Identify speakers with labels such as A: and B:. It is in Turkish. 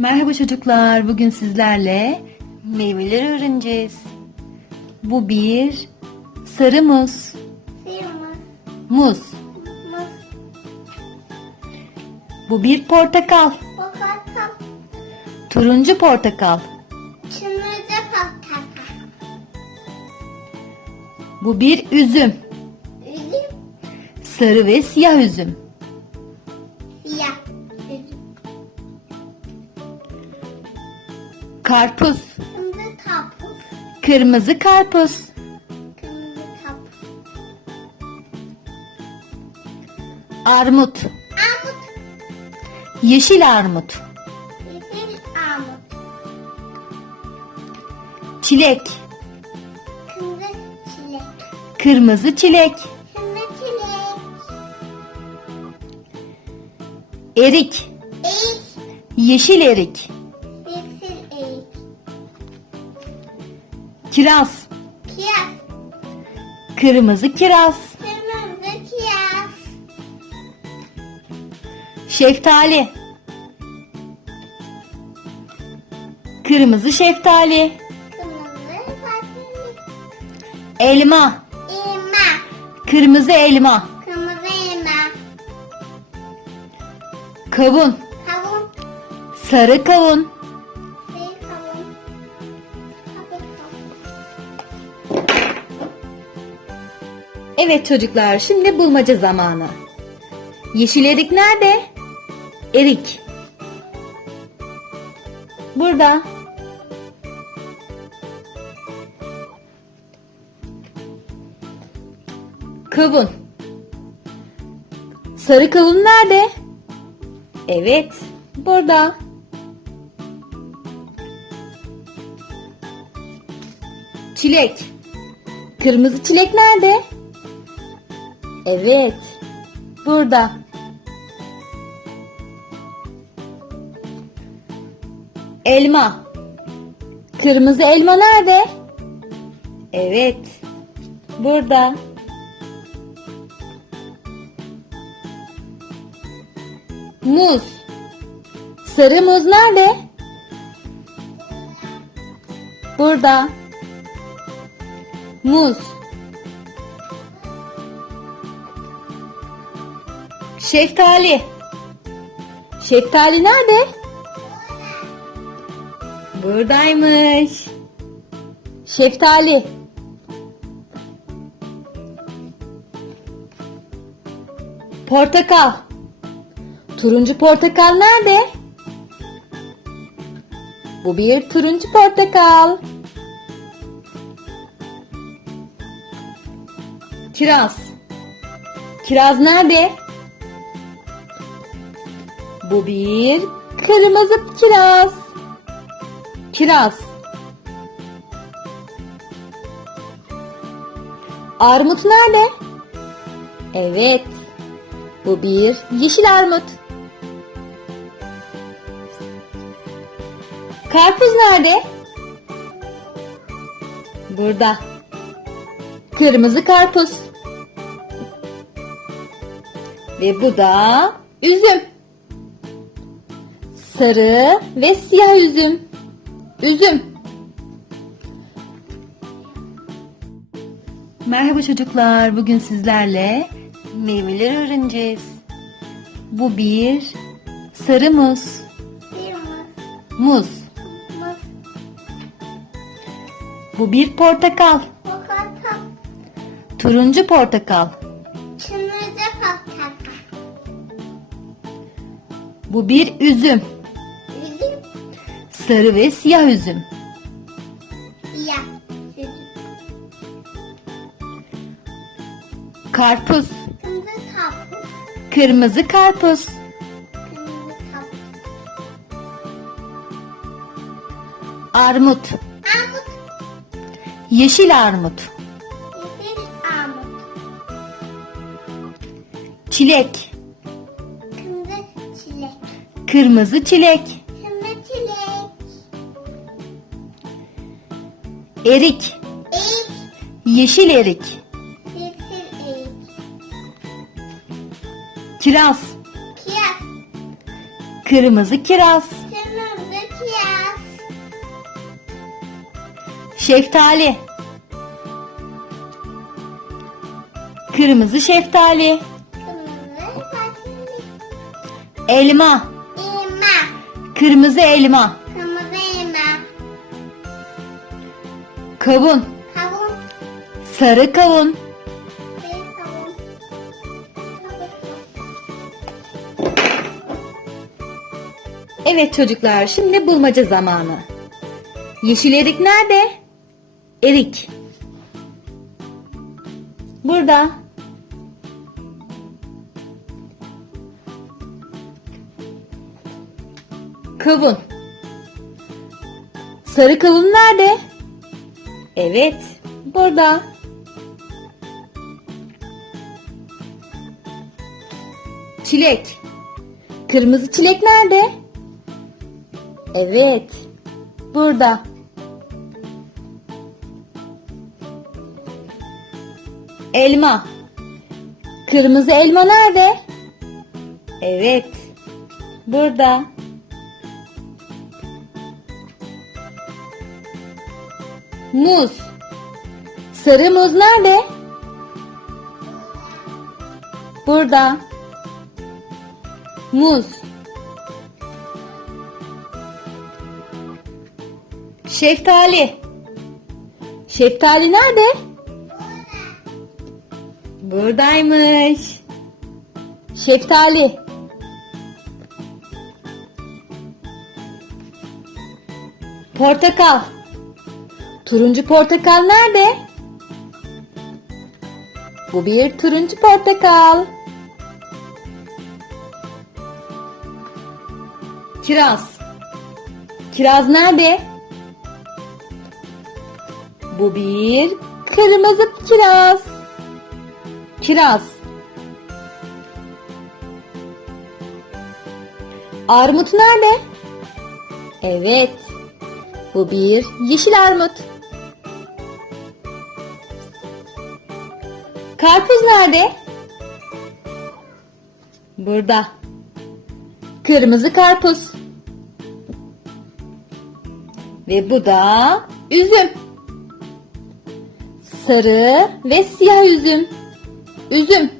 A: Merhaba çocuklar. Bugün sizlerle meyveleri öğreneceğiz. Bu bir sarı muz. Muz.
B: Muz.
A: Bu bir portakal.
B: Portakal.
A: Turuncu portakal.
B: Kırmızı portakal.
A: Bu bir üzüm.
B: Üzüm.
A: Sarı ve siyah üzüm.
B: Siyah. Üzüm.
A: Karpuz.
B: Kırmızı karpuz.
A: Kırmızı karpuz.
B: Kırmızı karpuz.
A: Armut.
B: Armut.
A: Yeşil armut.
B: Yeşil armut.
A: Çilek.
B: Kırmızı çilek.
A: Kırmızı çilek.
B: Kırmızı çilek.
A: Erik.
B: Eğik.
A: Yeşil erik. Kiraz.
B: Kiyas.
A: Kırmızı kiraz.
B: Kırmızı kiyas.
A: Şeftali. Kırmızı şeftali.
B: Kırmızı.
A: Elma.
B: Elma.
A: Kırmızı elma.
B: Kırmızı elma.
A: Kavun.
B: Kavun.
A: Sarı kavun. Evet çocuklar şimdi bulmaca zamanı. Yeşil erik nerede? Erik. Burada. Kavun. Sarı kavun nerede? Evet, burada. Çilek. Kırmızı çilek nerede? Evet. Burada. Elma. Kırmızı elma nerede? Evet. Burada. Muz. Sarı muz nerede? Burada. Muz. Şeftali. Şeftali nerede? Buradaymış. Şeftali. Portakal. Turuncu portakal nerede? Bu bir turuncu portakal. Kiraz. Kiraz nerede? Bu bir kırmızı kiraz. Kiraz. Armut nerede? Evet. Bu bir yeşil armut. Karpuz nerede? Burada. Kırmızı karpuz. Ve bu da üzüm. Sarı ve siyah üzüm. Üzüm. Merhaba çocuklar. Bugün sizlerle meyveleri öğreneceğiz. Bu bir sarı muz. Muz.
B: Muz.
A: Bu bir portakal.
B: Portakal.
A: Turuncu portakal.
B: Kırmızı portakal.
A: Bu bir. Üzüm. Sarı ve siyah üzüm.
B: Siyah. Üzüm.
A: Karpuz.
B: Kırmızı karpuz.
A: Kırmızı karpuz.
B: Kırmızı karpuz.
A: Armut.
B: Armut.
A: Yeşil armut.
B: Yeşil armut.
A: Çilek.
B: Kırmızı çilek.
A: Kırmızı çilek. Erik. Erik.
B: Yeşil erik.
A: Kiraz.
B: Kiraz.
A: Kırmızı kiraz.
B: Kırmızı kiraz.
A: Şeftali. Kırmızı şeftali.
B: Kırmızı şeftali.
A: Elma. Elma.
B: Kırmızı elma.
A: Kavun.
B: Kavun.
A: Sarı kavun.
B: Sarı kavun.
A: Evet çocuklar şimdi bulmaca zamanı. Yeşil erik nerede? Erik. Burada. Kavun. Sarı kavun nerede? Evet, burada. Çilek. Kırmızı çilek nerede? Evet. Burada. Elma. Kırmızı elma nerede? Evet. Burada. Muz. Sarı muz nerede? Burada. Muz. Şeftali. Şeftali nerede? Buradaymış. Şeftali. Portakal. Turuncu portakal nerede? Bu bir turuncu portakal. Kiraz. Kiraz nerede? Bu bir kırmızı kiraz. Kiraz. Armut nerede? Evet. Bu bir yeşil armut. Karpuz nerede? Burada. Kırmızı karpuz. Ve bu da üzüm. Sarı ve siyah üzüm. Üzüm.